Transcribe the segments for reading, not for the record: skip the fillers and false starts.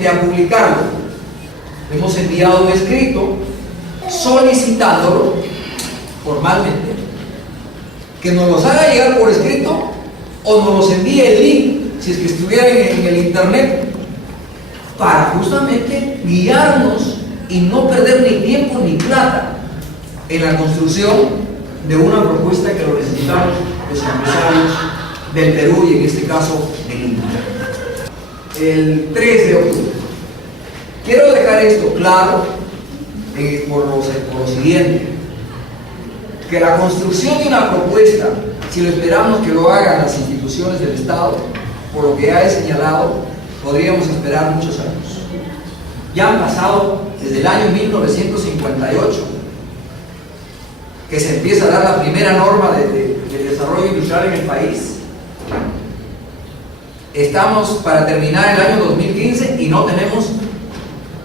próximamente a publicarlo. Hemos enviado un escrito solicitándolo formalmente, que nos los haga llegar por escrito o nos los envíe el link, si es que estuviera en el internet, para justamente guiarnos y no perder ni tiempo ni plata en la construcción de una propuesta que lo necesitamos los empresarios del Perú y en este caso de Lima. El 3 de octubre. Quiero dejar esto claro por lo siguiente, que la construcción de una propuesta, si lo esperamos que lo hagan las instituciones del Estado, por lo que ya he señalado, podríamos esperar muchos años. Ya han pasado desde el año 1958, que se empieza a dar la primera norma de desarrollo industrial en el país. Estamos para terminar el año 2015 y no tenemos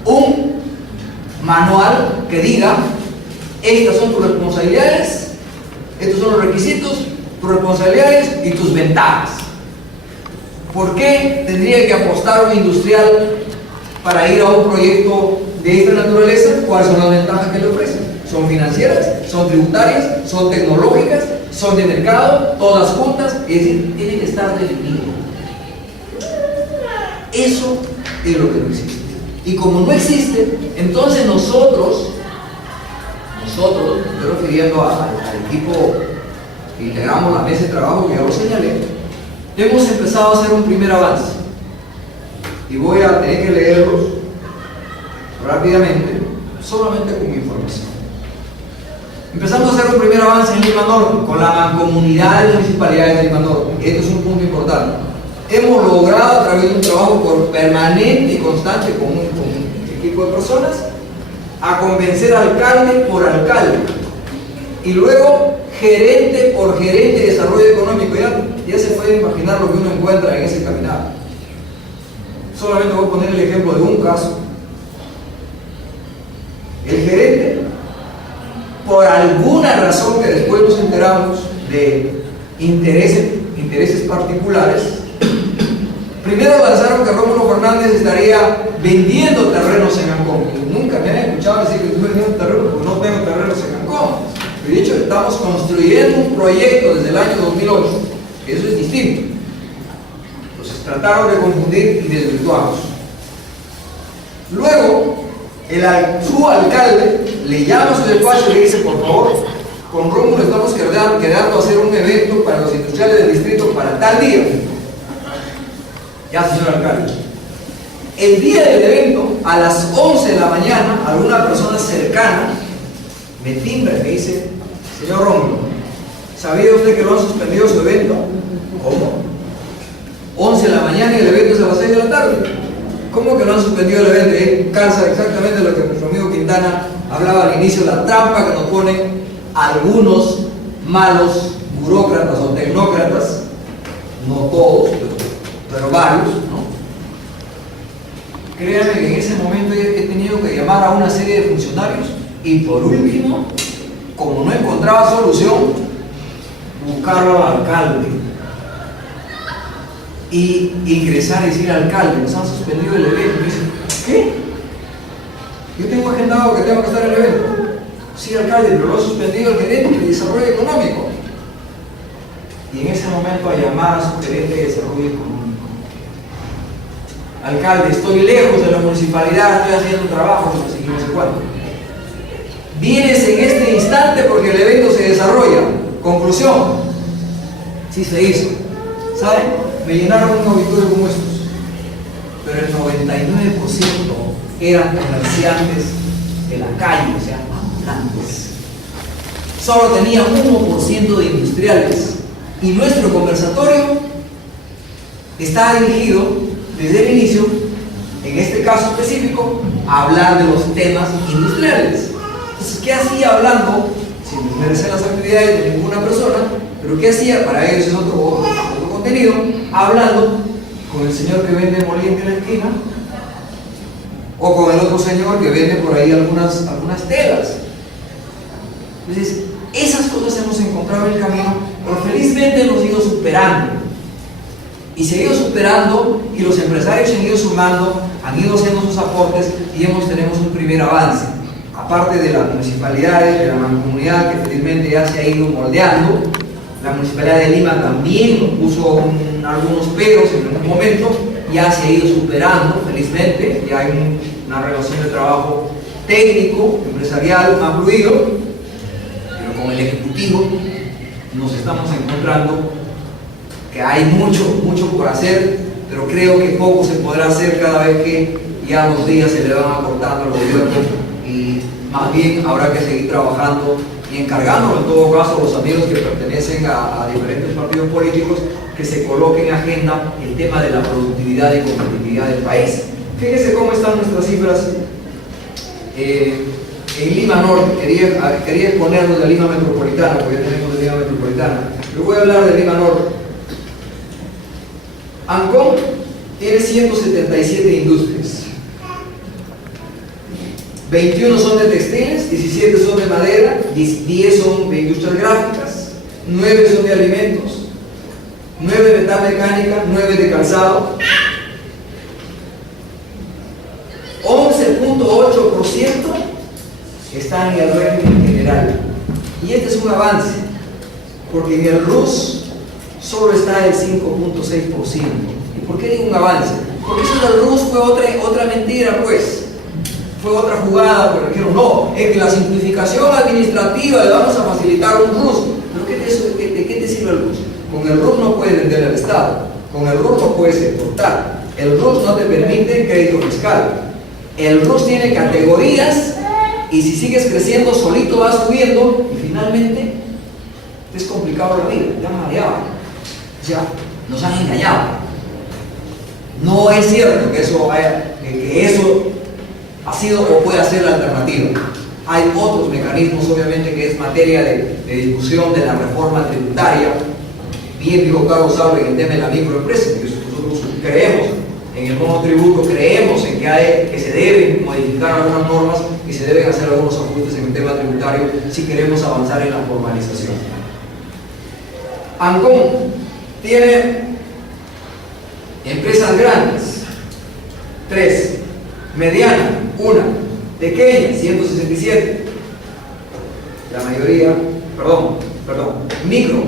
un manual que diga: estas son tus responsabilidades, estos son los requisitos, tus responsabilidades y tus ventajas. ¿Por qué tendría que apostar un industrial para ir a un proyecto de esta naturaleza? ¿Cuáles son las ventajas que le ofrecen? ¿Son financieras? ¿Son tributarias? ¿Son tecnológicas? ¿Son de mercado? ¿Todas juntas? Es decir, tiene que estar definido. Eso es lo que no existe. Y como no existe, entonces nosotros, estoy refiriendo al equipo que integramos la mesa de trabajo que ya lo señalé, hemos empezado a hacer un primer avance. Y voy a tener que leerlos rápidamente, solamente con información. Empezamos a hacer un primer avance en Lima Norte, con la mancomunidad de municipalidades de Lima Norte. Esto es un punto importante. Hemos logrado, a través de un trabajo permanente y constante con un equipo de personas, a convencer alcalde por alcalde y luego gerente por gerente de desarrollo económico. Ya se puede imaginar lo que uno encuentra en ese caminar. Solamente voy a poner el ejemplo de un caso. El gerente, por alguna razón que después nos enteramos de intereses particulares, primero lanzaron que Rómulo Fernández estaría vendiendo terrenos en Ancón. Nunca me han escuchado decir que estoy vendiendo terrenos porque no tengo terrenos en Ancón. De hecho, estamos construyendo un proyecto desde el año 2008. Eso es distinto. Entonces trataron de confundir y desvirtuarnos. Luego, su alcalde le llama a su despacho y le dice: por favor, con Rómulo estamos quedando a hacer un evento para los industriales del distrito para tal día. Ya, señor alcalde. El día del evento, a las 11 de la mañana, alguna persona cercana me timbra y me dice: señor Rómulo, ¿sabía usted que lo han suspendido su evento? ¿Cómo? 11 de la mañana y el evento es a las 6 de la tarde. ¿Cómo que no han suspendido el evento? Y calza exactamente lo que nuestro amigo Quintana hablaba al inicio, la trampa que nos ponen algunos malos burócratas o tecnócratas, no todos, pero varios, ¿no? Créanme que en ese momento he tenido que llamar a una serie de funcionarios y por último, como no encontraba solución, buscarlo al alcalde y ingresar y decir: alcalde, nos han suspendido el evento. Y me dice: ¿qué? Yo tengo agendado que tengo que estar en el evento. Sí, alcalde, pero lo ha suspendido el gerente de desarrollo económico. Y en ese momento a llamar a su gerente de desarrollo económico: alcalde, estoy lejos de la municipalidad, estoy haciendo un trabajo, no sé cuánto. Vienes en este instante porque el evento se desarrolla. Conclusión: sí se hizo. ¿Saben? Me llenaron un auditorio como estos, pero el 99% eran comerciantes de la calle, o sea, ambulantes. Solo tenía 1% de industriales. Y nuestro conversatorio está dirigido desde el inicio, en este caso específico, a hablar de los temas industriales. Entonces, ¿qué hacía hablando, sin desmerecer las actividades de ninguna persona, pero qué hacía? Para ellos es otro contenido, hablando con el señor que vende moliente en la esquina, o con el otro señor que vende por ahí algunas telas. Entonces, esas cosas hemos encontrado en el camino, pero felizmente hemos ido superando. Y se ha ido superando y los empresarios se han ido sumando han ido haciendo sus aportes y tenemos un primer avance. Aparte de las municipalidades, de la mancomunidad que felizmente ya se ha ido moldeando, la Municipalidad de Lima también puso algunos peros en algún momento, ya se ha ido superando felizmente, ya hay una relación de trabajo técnico, empresarial, más fluido, pero con el Ejecutivo nos estamos encontrando que hay mucho por hacer, pero creo que poco se podrá hacer cada vez que ya los días se le van acortando al gobierno, y más bien habrá que seguir trabajando y encargándolo en todo caso a los amigos que pertenecen a diferentes partidos políticos que se coloquen en agenda el tema de la productividad y competitividad del país. Fíjense cómo están nuestras cifras en Lima Norte. Quería exponerlos de Lima Metropolitana, porque ya tenemos de Lima Metropolitana. Yo voy a hablar de Lima Norte. Ancón tiene 177 industrias. 21 son de textiles, 17 son de madera, 10 son de industrias gráficas, 9 son de alimentos, 9 de metal mecánica, 9 de calzado, 11.8% están en el régimen general. Y este es un avance, porque en el RUS solo está el 5.6%. ¿Y por qué digo un avance? Porque eso del RUS fue otra mentira, pues. Fue otra jugada, pero dijeron, no, es que la simplificación administrativa le vamos a facilitar un RUS. ¿Pero de qué te sirve el RUS? Con el RUS no puedes vender al Estado, con el RUS no puedes exportar, el RUS no te permite crédito fiscal, el RUS tiene categorías y si sigues creciendo solito vas subiendo y finalmente es complicado la vida, ya mareado, ya nos han engañado. No es cierto que eso ha sido o puede ser la alternativa. Hay otros mecanismos, obviamente, que es materia de discusión de la reforma tributaria. Bien dijo Carlos Alba en el tema de la microempresa, que nosotros creemos en el monotributo, creemos en que se deben modificar algunas normas y se deben hacer algunos ajustes en el tema tributario si queremos avanzar en la formalización. Ancón tiene empresas grandes, 3, mediana, 1, pequeña, 167, la mayoría, micro,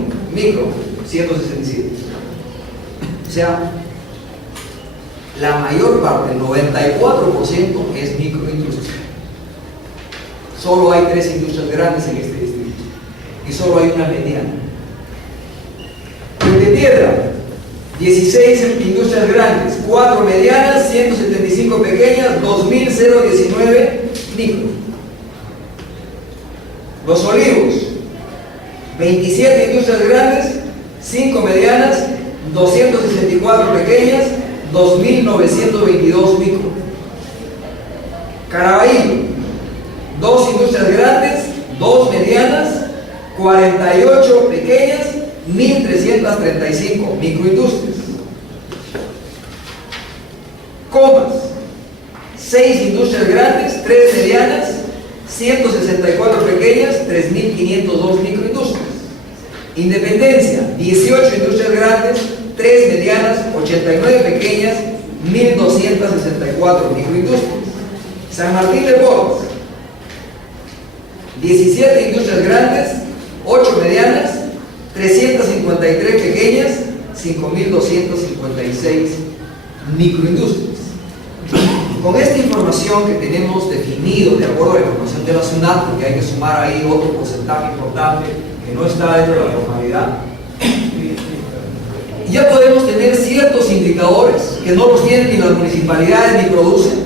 167. O sea, la mayor parte, el 94% es microindustria. Solo hay 3 industrias grandes en este distrito y solo hay una mediana. El de tierra, 16 industrias grandes, 4 medianas, 175 pequeñas, 2.019 micro. Los Olivos, 27 industrias grandes, 5 medianas, 264 pequeñas, 2.922 micro. Caraballo, 2 industrias grandes, 2 medianas, 48 pequeñas, 1.335 microindustrias. Comas, 6 industrias grandes, 3 medianas, 164 pequeñas, 3.502 microindustrias. Independencia, 18 industrias grandes, 3 medianas, 89 pequeñas, 1.264 microindustrias. San Martín de Porres, 17 industrias grandes, 8 medianas, 353 pequeñas, 5.256 microindustrias. Con esta información que tenemos definido de acuerdo a la información de la SUNAT, porque hay que sumar ahí otro porcentaje importante que no está dentro de la normalidad, ya podemos tener ciertos indicadores que no los tienen ni las municipalidades ni producen,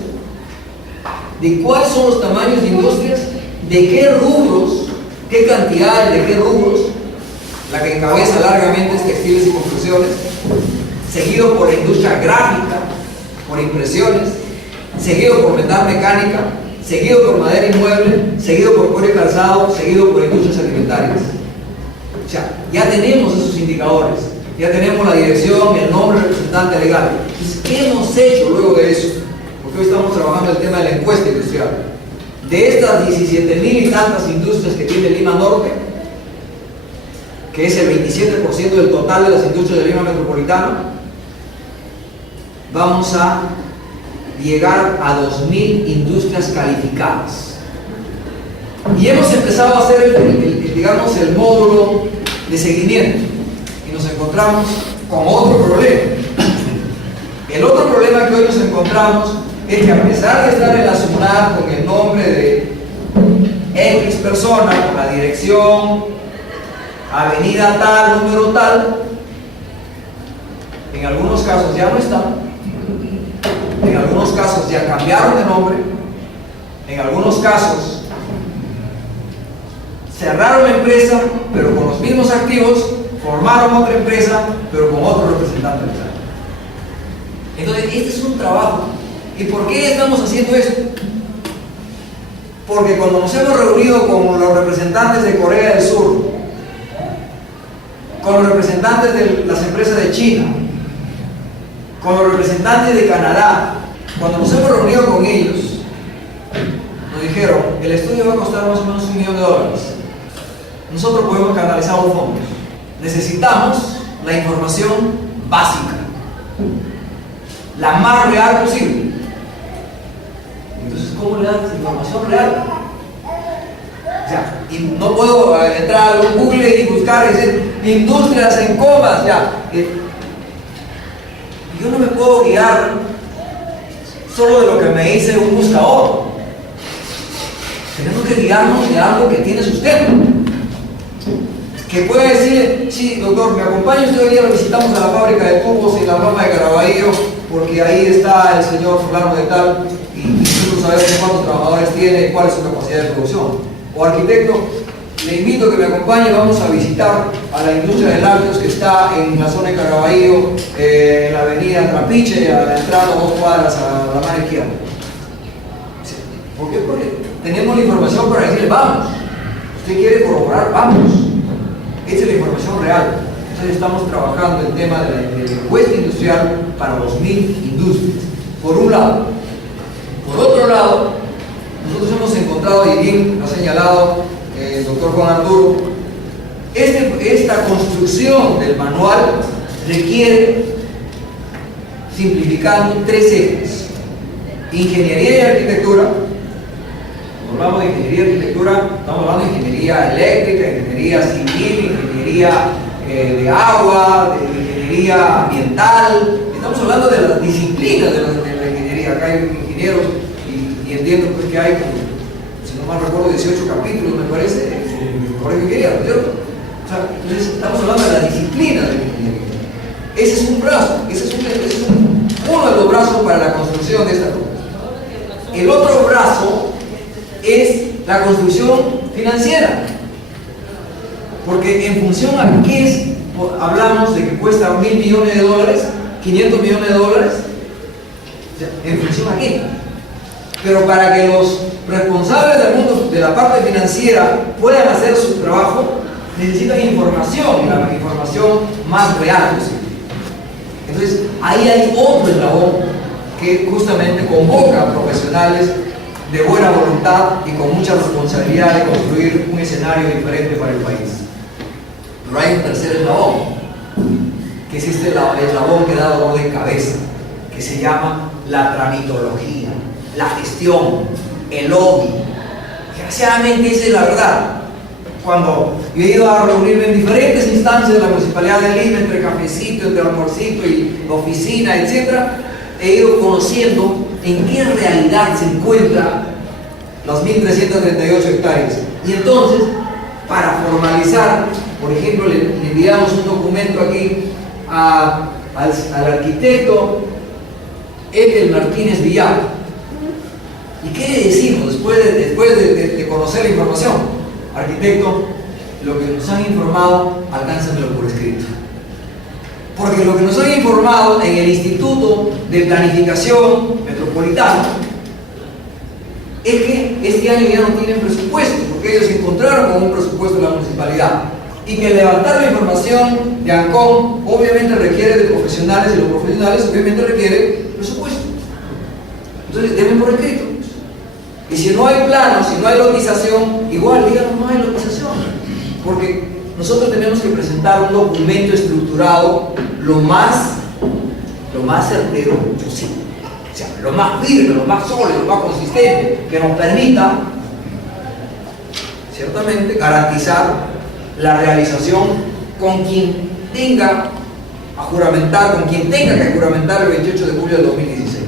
de cuáles son los tamaños de industrias, de qué rubros, qué cantidades, de qué rubros. La que encabeza largamente es textiles y construcciones, seguido por la industria gráfica, por impresiones, seguido por metal mecánica, seguido por madera y mueble, seguido por cuero y calzado, seguido por industrias alimentarias. O sea, ya tenemos esos indicadores, ya tenemos la dirección, el nombre del representante legal. Entonces, ¿qué hemos hecho luego de eso? Porque hoy estamos trabajando el tema de la encuesta industrial. De estas 17.000 y tantas industrias que tiene Lima Norte, que es el 27% del total de las industrias de Lima Metropolitana, vamos a llegar a 2000 industrias calificadas. Y hemos empezado a hacer digamos, el módulo de seguimiento. Y nos encontramos con otro problema. El otro problema que hoy nos encontramos es que a pesar de estar en la SUNAT con el nombre de X persona, con la dirección, avenida tal, número tal, en algunos casos ya no están, en algunos casos ya cambiaron de nombre, en algunos casos cerraron la empresa, pero con los mismos activos, formaron otra empresa, pero con otro representante legal. Entonces, este es un trabajo. ¿Y por qué estamos haciendo esto? Porque cuando nos hemos reunido con los representantes de Corea del Sur, con los representantes de las empresas de China, con los representantes de Canadá, cuando nos hemos reunido con ellos, nos dijeron, el estudio va a costar más o menos $1 millón. Nosotros podemos canalizar los fondos. Necesitamos la información básica, la más real posible. Entonces, ¿cómo le das información real? O sea, y no puedo entrar a Google y buscar y decir industrias en comas, ya. Yo no me puedo guiar solo de lo que me dice un buscador. Tenemos que guiarnos de algo que tiene sustento. Que puede decir, sí, doctor, me acompaña usted hoy día, lo visitamos a la fábrica de tubos en la Loma de Caraballo, porque ahí está el señor fulano de tal, y nosotros sabemos cuántos trabajadores tiene y cuál es su capacidad de producción. O arquitecto, le invito a que me acompañe, vamos a visitar a la industria de lácteos que está en la zona de Caraballo, en la avenida Trapiche, a la entrada 2 cuadras a la mano izquierda. ¿Por qué? Porque tenemos la información para decirle, vamos, usted quiere corroborar, vamos. Esa es la información real. Entonces estamos trabajando el tema de la encuesta industrial para 2000 industrias, por un lado. Por otro lado, nosotros hemos encontrado, y bien lo ha señalado el doctor Juan Arturo, esta construcción del manual requiere, simplificando, 3 ejes: ingeniería y arquitectura. Cuando hablamos de ingeniería y arquitectura, estamos hablando de ingeniería eléctrica, ingeniería civil, ingeniería de agua, de ingeniería ambiental. Estamos hablando de las disciplinas de la ingeniería. Acá hay ingenieros y entiendo pues que hay, si no mal recuerdo, 18 capítulos, me parece, por ingeniería, ¿no es cierto? O sea, entonces estamos hablando de las disciplinas de la ingeniería. Ese es un brazo, ese es uno de los brazos para la construcción de esta cosa. El otro brazo es la construcción financiera, porque en función a qué hablamos de que cuesta $1.000 millones, $500 millones, o sea, en función a qué. Pero para que los responsables del mundo de la parte financiera puedan hacer su trabajo, necesitan información, y la información más real posible. Entonces ahí hay otro eslabón que justamente convoca a profesionales de buena voluntad y con mucha responsabilidad de construir un escenario diferente para el país. Pero hay un tercer eslabón, que es este eslabón que da dolor de cabeza, que se llama la tramitología, la gestión, el lobby. Desgraciadamente esa es la verdad. Cuando yo he ido a reunirme en diferentes instancias de la Municipalidad de Lima, entre cafecito, entre almuercito y oficina, etc., he ido conociendo en qué realidad se encuentran las 1.338 hectáreas. Y entonces, para formalizar, por ejemplo, le enviamos un documento aquí al arquitecto Edel Martínez Villar. ¿Y qué le decimos después de conocer la información? Arquitecto, lo que nos han informado, alcánzamelo por escrito. Porque lo que nos han informado en el Instituto de Planificación Metropolitano es que este año ya no tienen presupuesto, porque ellos se encontraron con un presupuesto de la municipalidad, y que levantar la información de ANCOM obviamente requiere de profesionales, y los profesionales obviamente requieren presupuesto. Entonces deben por escrito. Y si no hay plano, si no hay lotización, igual díganos, no hay lotización, porque nosotros tenemos que presentar un documento estructurado lo más certero posible. O sea, lo más firme, lo más sólido, lo más consistente, que nos permita, ciertamente, garantizar la realización con quien tenga a juramentar, con quien tenga que juramentar el 28 de julio del 2016.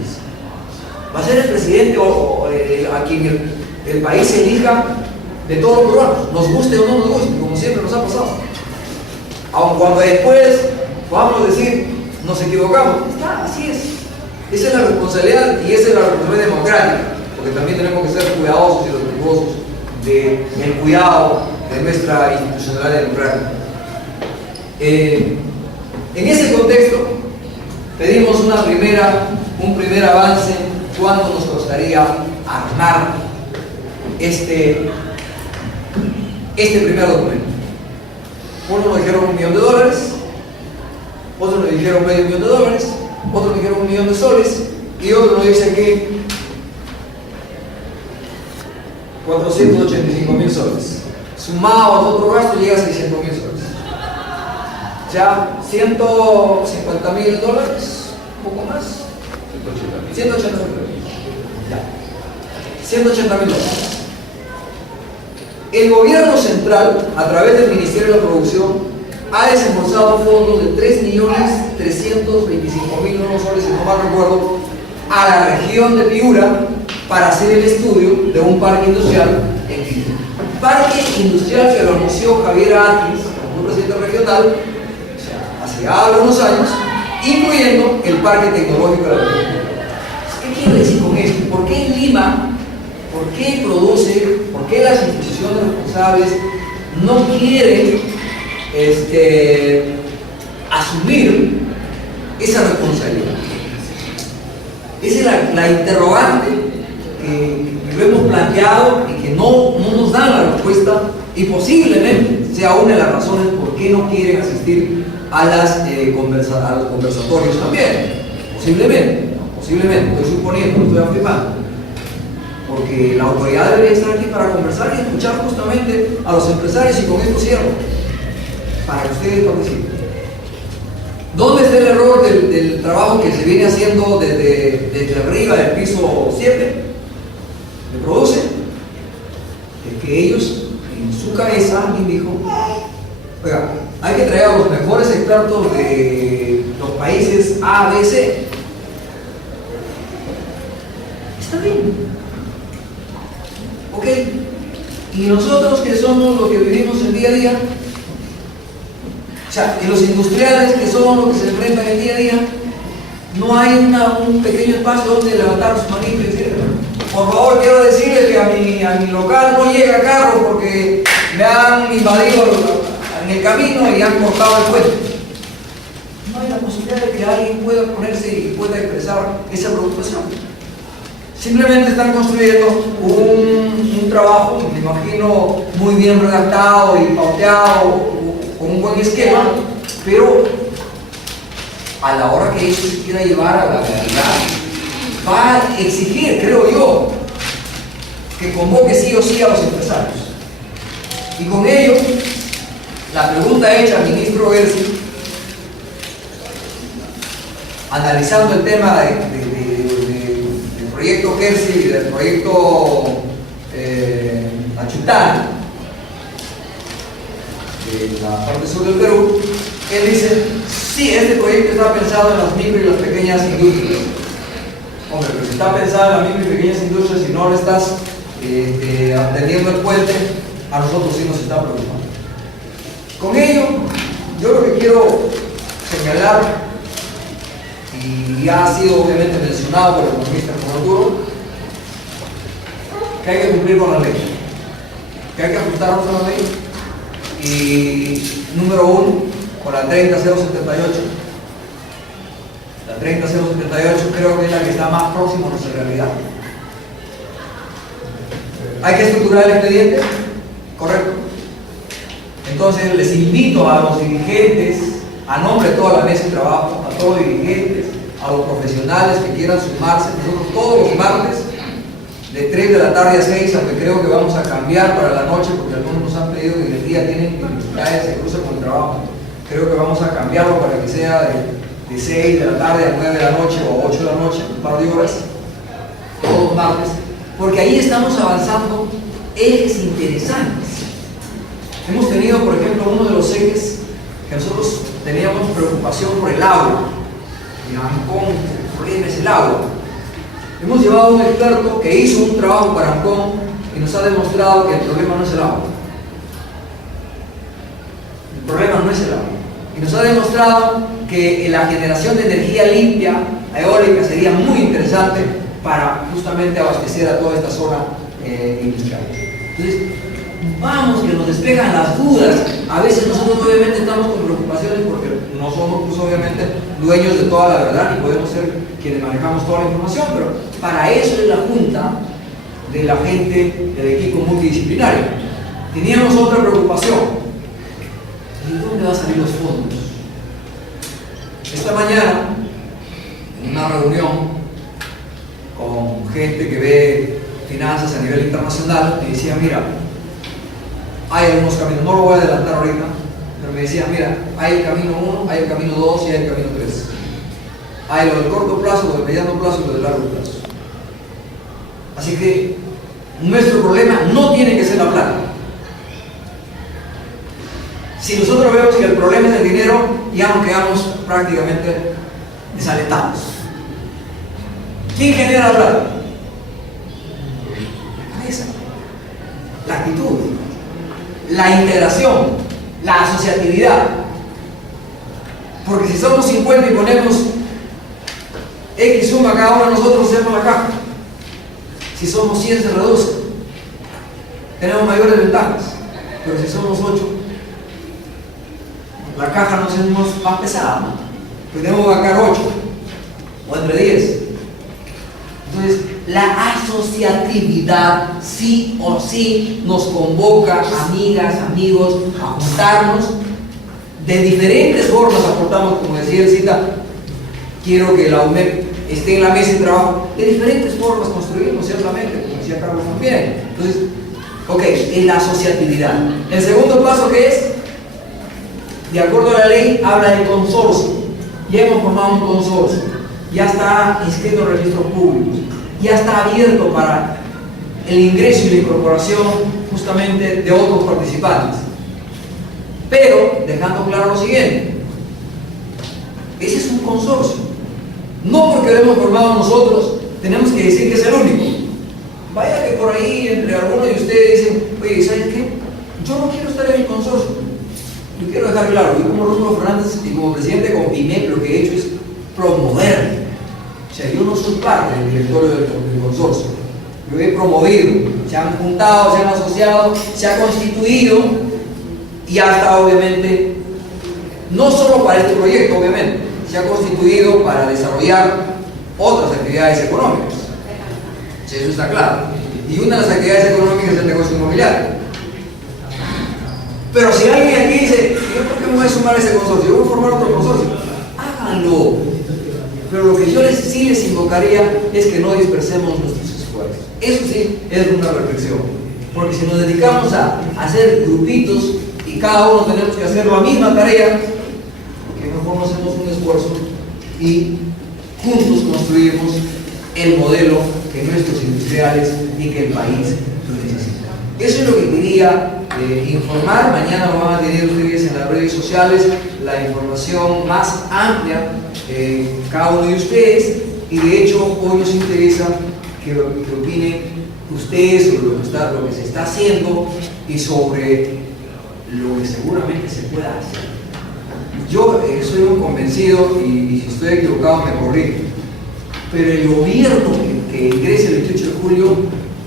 Va a ser el presidente o a quien el país elija de todos los peruanos, nos guste o no nos guste, como siempre nos ha pasado. Aun cuando después podamos decir, nos equivocamos, está, así es. Esa es la responsabilidad y esa es la responsabilidad democrática, porque también tenemos que ser cuidadosos y respetuosos del cuidado de nuestra institucionalidad democrática. En ese contexto, pedimos un primer avance. ¿Cuánto nos costaría armar este primer documento? Unos nos dijeron $1 millón, otros nos dijeron $medio millón, otros nos dijeron $1 millón y otros nos dicen que 485.000 soles. Sumado a otro gasto llega a 600.000 soles. Ya, $150.000, un poco más. 180.000. Ya. $180.000. El gobierno central, a través del Ministerio de la Producción, ha desembolsado fondos de 3.325.000 soles, si no mal recuerdo, a la región de Piura para hacer el estudio de un parque industrial en Piura. Parque industrial que lo anunció Javier Atkins, como presidente regional, hace algunos años, incluyendo el Parque Tecnológico de la región. ¿Qué quiero decir con esto? ¿Por qué en Lima, por qué las instituciones responsables no quieren asumir esa responsabilidad? Esa es la interrogante que lo hemos planteado y que no nos dan la respuesta, y posiblemente sea una de las razones por qué no quieren asistir a los conversatorios también. Posiblemente, estoy suponiendo, no estoy afirmando, porque la autoridad debería estar aquí para conversar y escuchar justamente a los empresarios, y con esto cierro, para que ustedes participen. ¿Dónde está el error del trabajo que se viene haciendo desde arriba del piso 7? ¿Me produce? Es que ellos, en su cabeza, alguien dijo, oiga, hay que traer a los mejores expertos de los países A, B, C. Está bien. Ok. Y nosotros, que somos los que vivimos el día a día, o sea, y los industriales, que son los que se enfrentan el día a día, no hay un pequeño espacio donde levantar su manito y decir, por favor, quiero decirles que a mi local no llega carro porque me han invadido en el camino y han cortado el puente. No hay la posibilidad de que alguien pueda ponerse y pueda expresar esa preocupación. Simplemente están construyendo un trabajo, me imagino, muy bien redactado y pauteado, con un buen esquema, pero a la hora que eso se quiera llevar a la realidad, va a exigir, creo yo, que convoque sí o sí a los empresarios. Y con ello, la pregunta hecha al ministro Gersi, analizando el tema del proyecto Gersi y del proyecto Achután, de la parte sur del Perú, él dice, sí, este proyecto está pensado en las micro y las pequeñas industrias. Hombre, pero si está pensado en las micro y pequeñas industrias y no le estás atendiendo el puente, a nosotros sí nos está preocupando. Con ello, yo lo que quiero señalar, y ya ha sido obviamente mencionado por el economista Arturo, que hay que cumplir con la ley, que hay que ajustarnos a la ley. Y número 1, con la 30078. La 30078 creo que es la que está más próxima a nuestra realidad. Hay que estructurar el expediente, correcto. Entonces les invito a los dirigentes, a nombre de toda la mesa de trabajo, a todos los dirigentes, a los profesionales que quieran sumarse. Nosotros todos los martes, de 3 de la tarde a 6, aunque creo que vamos a cambiar para la noche, porque algunos nos han pedido que el día tienen dificultades, se cruzan con el trabajo. Creo que vamos a cambiarlo para que sea de 6 de la tarde a 9 de la noche o a 8 de la noche, un par de horas, todos los martes, porque ahí estamos avanzando ejes interesantes. Hemos tenido, por ejemplo, uno de los ejes que nosotros teníamos preocupación por el agua. En Ancón, el problema es el agua. Hemos llevado a un experto que hizo un trabajo para Ancón y nos ha demostrado que el problema no es el agua. El problema no es el agua. Y nos ha demostrado que la generación de energía limpia, eólica, sería muy interesante para justamente abastecer a toda esta zona industrial. Entonces, vamos, que nos despejan las dudas. A veces nosotros obviamente estamos con preocupaciones porque no somos, pues, obviamente dueños de toda la verdad y podemos ser quienes manejamos toda la información, pero para eso es la junta de la gente del equipo multidisciplinario. Teníamos otra preocupación: ¿de dónde van a salir los fondos? Esta mañana, en una reunión con gente que ve finanzas a nivel internacional, me decía: mira, hay algunos caminos, no lo voy a adelantar ahorita, pero me decía: mira, hay el camino 1, hay el camino 2 y hay el camino 3. Hay lo del corto plazo, lo del mediano plazo y lo del largo plazo. Así que nuestro problema no tiene que ser la plata. Si nosotros vemos que el problema es el dinero, ya nos quedamos prácticamente desalentados. ¿Quién genera la plata? La cabeza, la actitud, la integración, la asociatividad. Porque si somos 50 y ponemos X suma cada uno de nosotros, hacemos la caja. Si somos 100 se reduce. Tenemos mayores ventajas. Pero si somos 8, la caja nos es más pesada, ¿no? Porque tenemos que sacar 8 o entre 10. Entonces, la asociatividad sí o sí nos convoca, amigas, amigos, a juntarnos. De diferentes formas aportamos, como decía el Cita, quiero que la UNEP esté en la mesa de trabajo. De diferentes formas construimos, ciertamente, como decía Carlos también. Entonces, ok, es la asociatividad. El segundo paso, ¿qué es? De acuerdo a la ley, habla de consorcio. Ya hemos formado un consorcio, ya está inscrito en registros públicos, ya está abierto para el ingreso y la incorporación justamente de otros participantes. Pero dejando claro lo siguiente: ese es un consorcio. No porque lo hemos formado nosotros tenemos que decir que es el único. Vaya que por ahí entre algunos de ustedes dicen: oye, ¿saben qué? Yo no quiero estar en el consorcio. Yo quiero dejar claro, yo como Rómulo Fernández y como presidente de CONPIMEC lo que he hecho es promover. O sea, yo no soy parte del directorio del consorcio. Yo he promovido, se han juntado, se han asociado, se ha constituido y hasta obviamente, no solo para este proyecto, obviamente, se ha constituido para desarrollar otras actividades económicas. Sí, eso está claro. Y una de las actividades económicas es el negocio inmobiliario. Pero si alguien aquí dice: ¿yo por qué me voy a sumar a ese consorcio? Yo voy a formar otro consorcio. Háganlo. Pero lo que yo sí les invocaría es que no dispersemos nuestros esfuerzos. Eso sí es una reflexión. Porque si nos dedicamos a hacer grupitos y cada uno tenemos que hacer la misma tarea, que mejor no hacemos un esfuerzo y juntos construimos el modelo que nuestros industriales y que el país lo necesita. Eso es lo que quería informar. Mañana van a tener ustedes en las redes sociales la información más amplia, cada uno de ustedes, y de hecho hoy nos interesa que opinen ustedes sobre lo que se está haciendo y sobre lo que seguramente se pueda hacer. Yo soy un convencido, y si estoy equivocado me corrijo, pero el gobierno que ingrese el 28 de julio,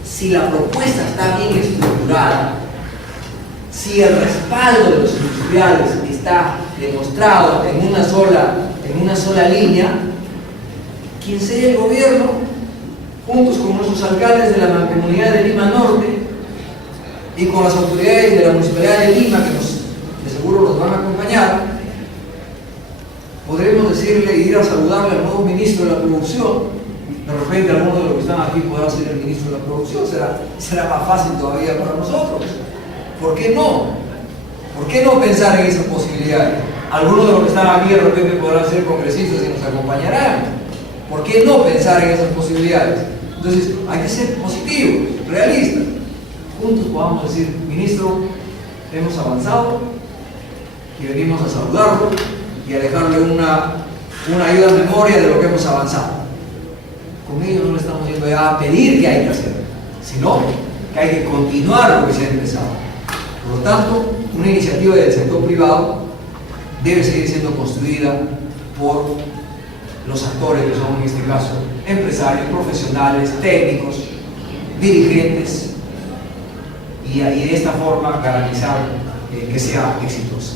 si la propuesta está bien estructurada, si el respaldo de los industriales está demostrado en una sola línea, quien sea el gobierno, juntos con nuestros alcaldes de la Mancomunidad de Lima Norte y con las autoridades de la Municipalidad de Lima, que de seguro nos van a acompañar, podremos decirle, ir a saludarle al nuevo ministro de la producción. De repente alguno de los que están aquí podrá ser el ministro de la producción, será más fácil todavía para nosotros. ¿Por qué no? ¿Por qué no pensar en esas posibilidades? Algunos de los que están aquí de repente podrán ser congresistas y nos acompañarán. ¿Por qué no pensar en esas posibilidades? Entonces, hay que ser positivos, realistas. Juntos podamos decir, ministro, hemos avanzado y venimos a saludarlo y a dejarle una ayuda en memoria de lo que hemos avanzado. Con ello no le estamos yendo ya a pedir que hay que hacer, sino que hay que continuar lo que se ha empezado. Por lo tanto, una iniciativa del sector privado debe seguir siendo construida por los actores que son en este caso empresarios, profesionales, técnicos, dirigentes, y de esta forma garantizar que sea exitosa.